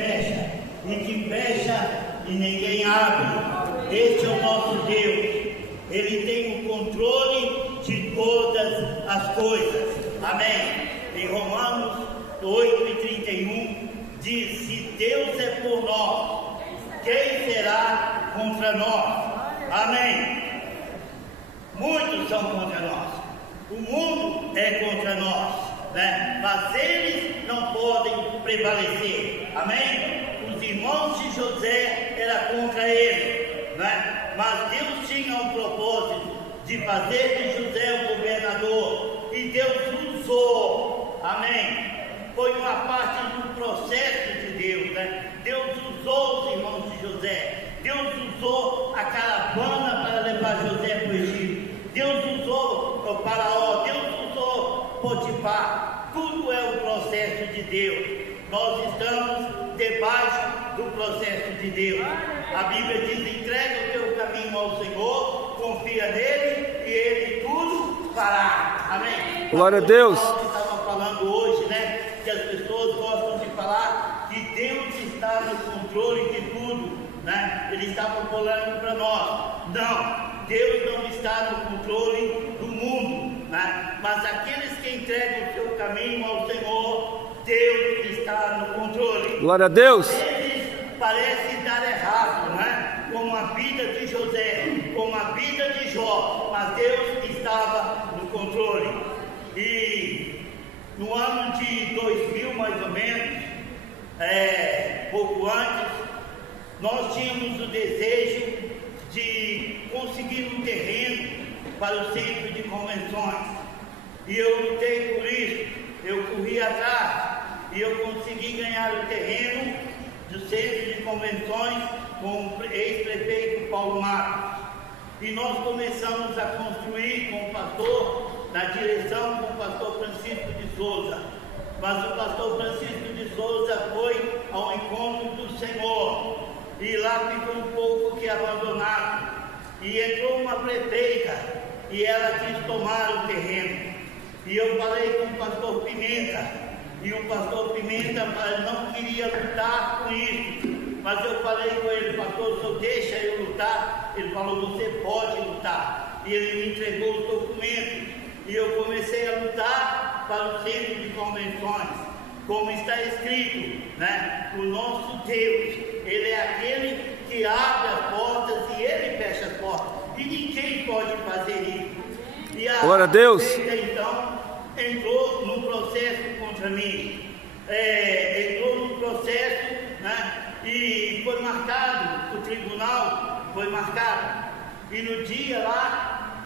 fecha, e que fecha e ninguém abre. Este é o nosso Deus. Ele tem o controle de todas as coisas. Amém. Em Romanos 8:31 diz: se Deus é por nós, quem será contra nós? Amém. Muitos são contra nós. O mundo é contra nós, né? Mas eles não podem prevalecer. Amém? Os irmãos de José eram contra ele, né? Mas Deus tinha um propósito de fazer de José o governador, e Deus usou. Amém? Foi uma parte do processo de Deus, né? Deus usou os irmãos de José. Deus usou a caravana para levar José para o Egito. Deus usou o Faraó. Deus usou Potifar. Tudo é o processo de Deus. Nós estamos debaixo do processo de Deus. A Bíblia diz: entrega o teu caminho ao Senhor, confia nele e ele tudo fará. Amém? Glória a Deus. Nós estávamos falando hoje, né? Que as pessoas gostam de falar que Deus está no controle de tudo, né? Eles estavam falando para nós. Não, Deus não está no controle do mundo, né? Mas aqueles que entregam o seu caminho ao Senhor, Deus está no controle. Glória a Deus. Eles parecem dar errado, né? Como a vida de José, como a vida de Jó, mas Deus estava no controle. E no ano de 2000, mais ou menos, pouco antes, nós tínhamos o desejo de conseguir um terreno para o centro de convenções. E eu lutei por isso, eu corri atrás, e eu consegui ganhar o terreno do centro de convenções com o ex-prefeito Paulo Marcos. E nós começamos a construir com o pastor, na direção com o pastor Francisco de Souza. Mas o pastor Francisco de Souza foi ao encontro do Senhor, e lá ficou um pouco que abandonado. E entrou uma prefeita, e ela quis tomar o terreno. E eu falei com o pastor Pimenta, e o pastor Pimenta não queria lutar com isso. Mas eu falei com ele: pastor, só deixa eu lutar. Ele falou: você pode lutar. E ele me entregou os documentos. E eu comecei a lutar para o centro de convenções. Como está escrito, né? O nosso Deus, Ele é aquele que abre as portas e Ele fecha as portas. E ninguém pode fazer isso. E glória a Deus. Então, entrou num processo contra mim. Entrou num processo, né? E foi marcado, o tribunal foi marcado. E no dia lá,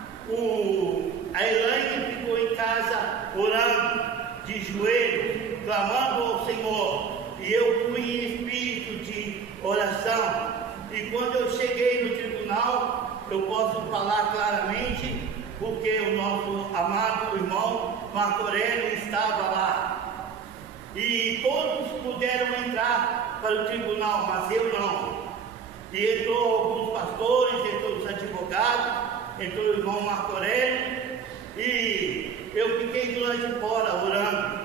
a Elaine ficou em casa orando, de joelhos, clamando ao Senhor. E eu fui em espírito de oração. E quando eu cheguei no tribunal, eu posso falar claramente, porque o nosso amado irmão Marco Aurélio estava lá. E todos puderam entrar para o tribunal, mas eu não. E entrou alguns pastores, entrou os advogados, entrou o irmão Marco Aurélio, e eu fiquei do lado de fora orando,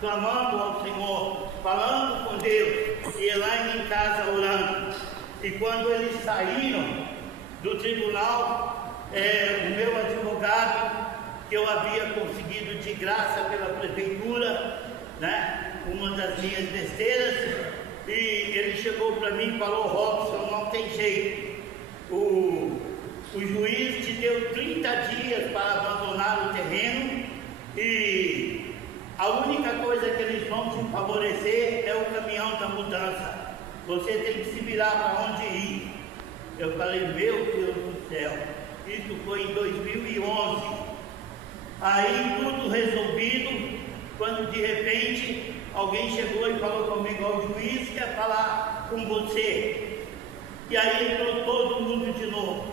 clamando ao Senhor, falando com Deus, e Elaine em casa orando. E quando eles saíram do tribunal, o meu advogado, que eu havia conseguido de graça pela prefeitura, né, uma das minhas besteiras, e ele chegou para mim e falou: Robson, não tem jeito, o juiz te deu 30 dias para abandonar o terreno, e a única coisa que eles vão te favorecer é o caminhão da mudança. Você tem que se virar para onde ir. Eu falei: meu Deus do céu, isso foi em 2011. Aí tudo resolvido, quando de repente alguém chegou e falou comigo: o juiz quer falar com você. E aí entrou todo mundo de novo.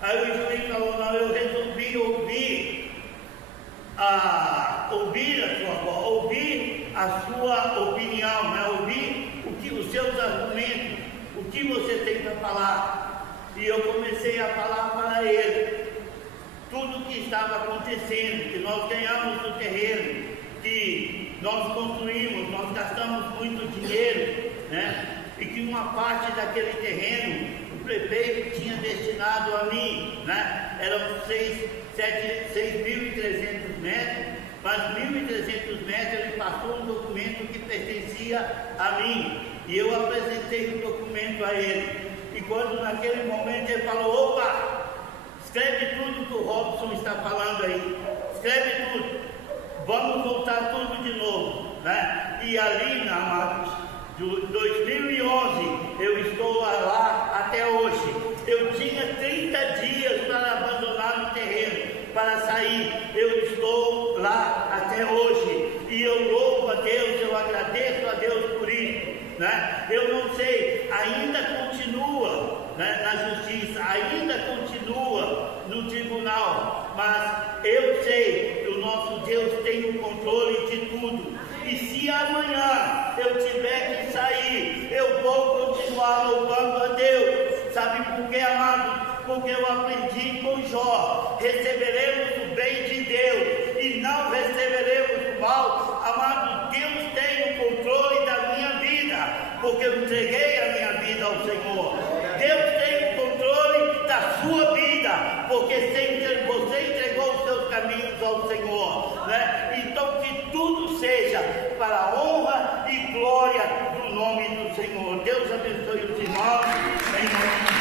Aí o juiz falou: não, eu resolvi ouvir a sua opinião, né? Ouvir os seus argumentos, o que você tem para falar. E eu comecei a falar para ele tudo o que estava acontecendo, que nós ganhamos o terreno, que nós construímos, nós gastamos muito dinheiro, né? E que uma parte daquele terreno o prefeito tinha destinado a mim, né? Eram 6.300 metros, mas 1.300 metros ele passou um documento que pertencia a mim, e eu apresentei o documento a ele. E quando naquele momento ele falou: opa, escreve tudo que o Robson está falando aí, escreve tudo, vamos voltar tudo de novo, né? E ali, amados, de 2011, eu estou lá até hoje. Eu tinha 30 dias para abandonar o terreno, para sair. Eu estou lá até hoje, e eu louvo a Deus, eu agradeço a Deus por isso, né? Eu não sei, ainda continua, né, na justiça, ainda continua no tribunal, mas eu sei que o nosso Deus tem o controle de tudo. E se amanhã eu tiver que sair, eu vou continuar louvando a Deus. Sabe por quê, amado? Porque eu aprendi com Jó: receberemos o bem de Deus e não receberemos o mal. Amado, Deus tem o controle da minha vida, porque eu entreguei a minha vida ao Senhor. Deus tem o controle da sua vida, porque você entregou os seus caminhos ao Senhor, né? Então que tudo seja para a honra e glória do nome do Senhor. Deus abençoe os irmãos, em nome de